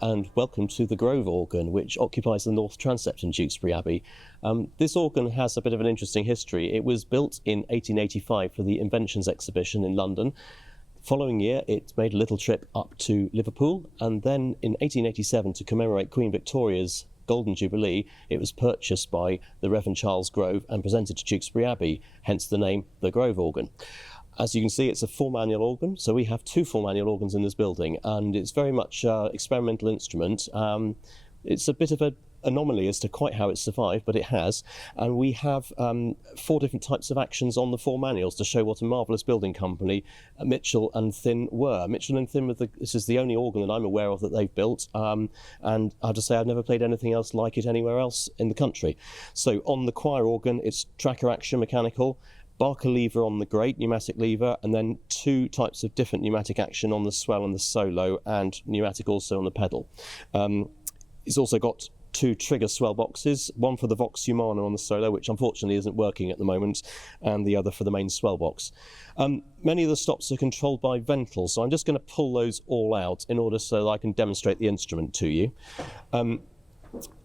Hello and welcome to the Grove organ, which occupies the north transept in Tewkesbury Abbey. This organ has a bit of an interesting history. It was built in 1885 for the Inventions Exhibition in London. Following year it made a little trip up to Liverpool, and then in 1887, to commemorate Queen Victoria's Golden Jubilee, it was purchased by the Reverend Charles Grove and presented to Tewkesbury Abbey, hence the name the Grove organ. As you can see, it's a 4-manual organ, so we have 2 4-manual organs in this building, and it's very much an experimental instrument. It's a bit of an anomaly as to quite how it's survived, but it has. And we have 4 different types of actions on the 4 manuals to show what a marvellous building company Michel and Thynne were. Michel and Thynne, this is the only organ that I'm aware of that they've built, and I have to say I've never played anything else like it anywhere else in the country. So on the choir organ, it's tracker action, mechanical, Barker lever on the grate, pneumatic lever, and then 2 types of different pneumatic action on the swell and the solo, and pneumatic also on the pedal. It's also got 2 trigger swell boxes, one for the Vox Humana on the solo, which unfortunately isn't working at the moment, and the other for the main swell box. Many of the stops are controlled by ventals, so I'm just going to pull those all out in order so that I can demonstrate the instrument to you. I'm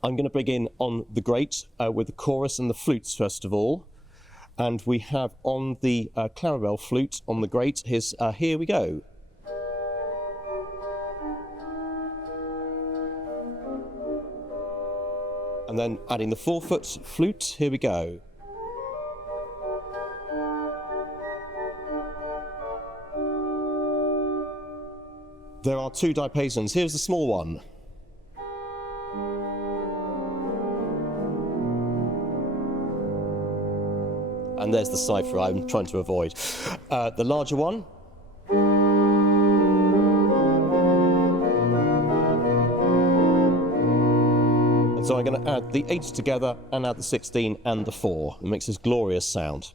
going to begin on the grate with the chorus and the flutes first of all. And we have on the clarabelle flute on the grate his Here We Go. And then adding the 4-foot flute, Here We Go. There are 2 diapasons. Here's the small one. And there's the cipher I'm trying to avoid. The larger one. And so I'm going to add the 8 together and add the 16 and the 4. It makes this glorious sound.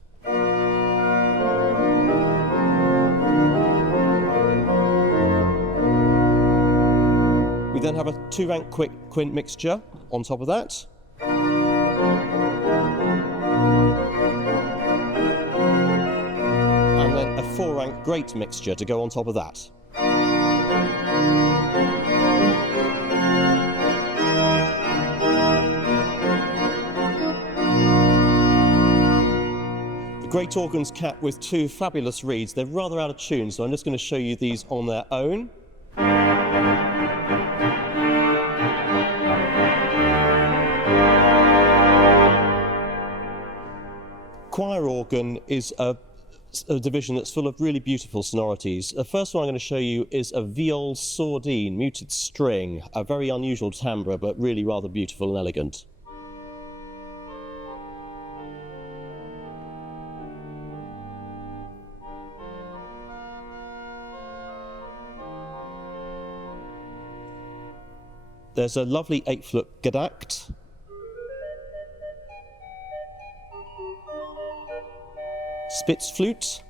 We then have a 2-rank quint mixture on top of that. And then a 4-rank great mixture to go on top of that. The great organ's capped with 2 fabulous reeds. They're rather out of tune, so I'm just going to show you these on their own. Choir organ is a division that's full of really beautiful sonorities. The first one I'm going to show you is a viol sordine, muted string, a very unusual timbre, but really rather beautiful and elegant. There's a lovely 8-foot gedacht. Spitz flute.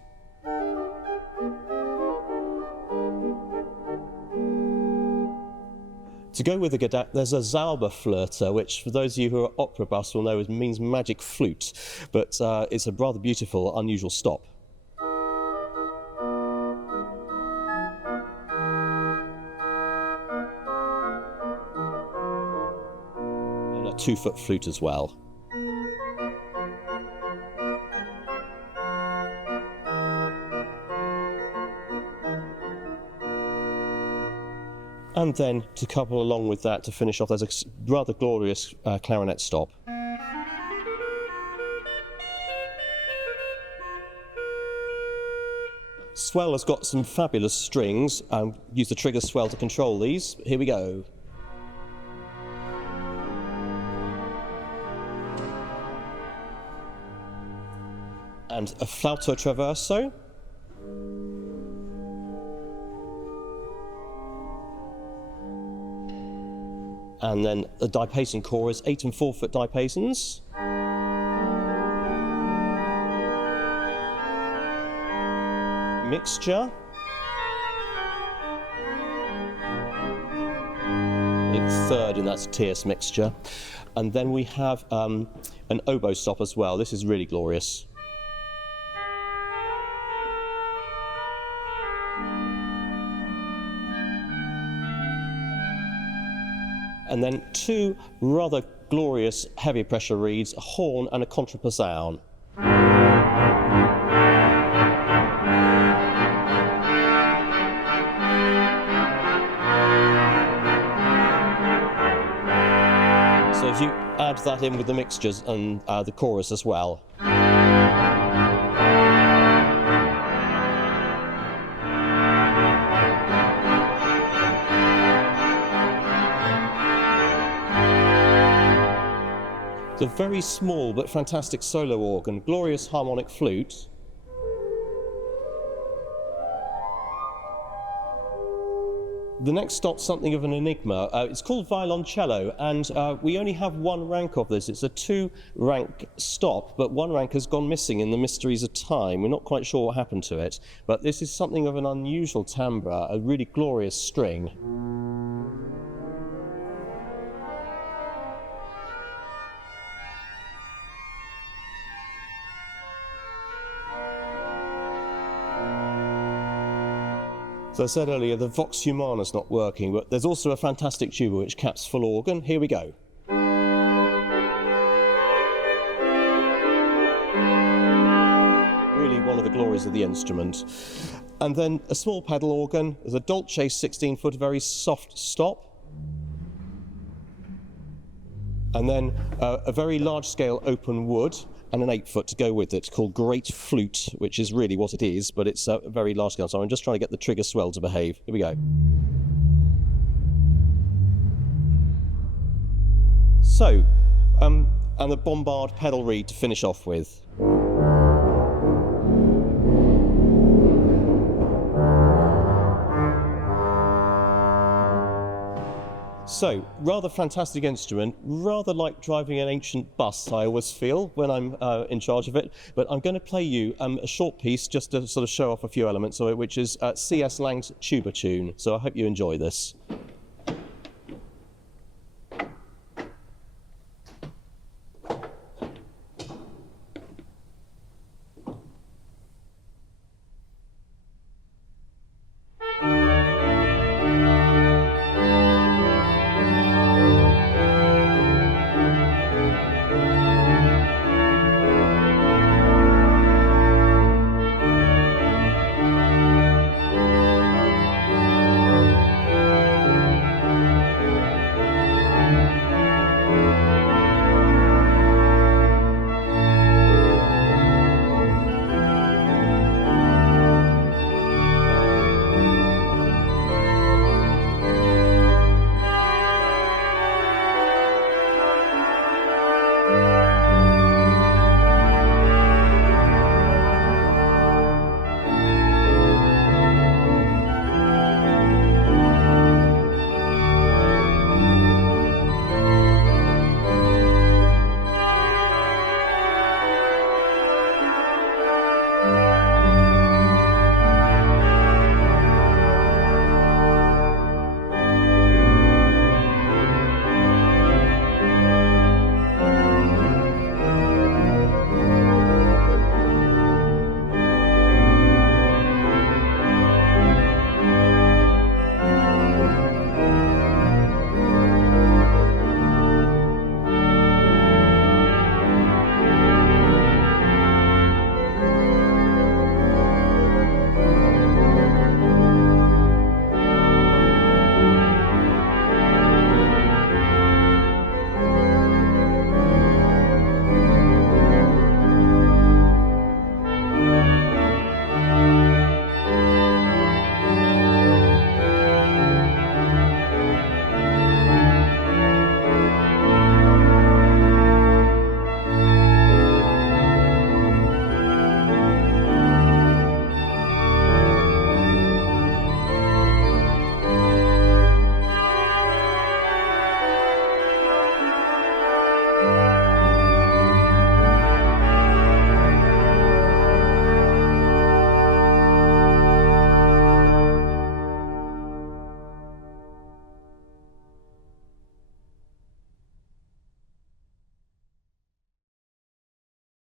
To go with the gedacht, there's a Zauberflöte, which for those of you who are opera buffs will know means magic flute, but it's a rather beautiful, unusual stop. And a 2-foot flute as well. And then, to couple along with that, to finish off, there's a rather glorious clarinet stop. Swell has got some fabulous strings. Use the trigger swell to control these. Here we go. And a flauto traverso. And then the diapason chorus, 8 and 4-foot diapasons. Mixture. Big third, and that's a tierce mixture. And then we have an oboe stop as well. This is really glorious. and then two rather glorious heavy pressure reeds, a horn and a contrapposaun. So if you add that in with the mixtures and the chorus as well. It's a very small but fantastic solo organ, glorious harmonic flute. The next stop's something of an enigma. It's called violoncello, and we only have one rank of this. It's a 2-rank stop, but one rank has gone missing in the mysteries of time. We're not quite sure what happened to it, but this is something of an unusual timbre, a really glorious string. So I said earlier, the Vox Humana's not working, but there's also a fantastic tuba which caps full organ. Here we go. Really one of the glories of the instrument. And then a small pedal organ. There's a Dolce 16-foot, very soft stop. And then a very large-scale open wood, and an 8-foot to go with it, called Great Flute, which is really what it is, but it's a very large scale. So I'm just trying to get the trigger swell to behave. Here we go. So, and the bombard pedal reed to finish off with. So, rather fantastic instrument, rather like driving an ancient bus, I always feel, when I'm in charge of it. But I'm going to play you a short piece just to sort of show off a few elements of it, which is C.S. Lang's Tuba tune. So I hope you enjoy this.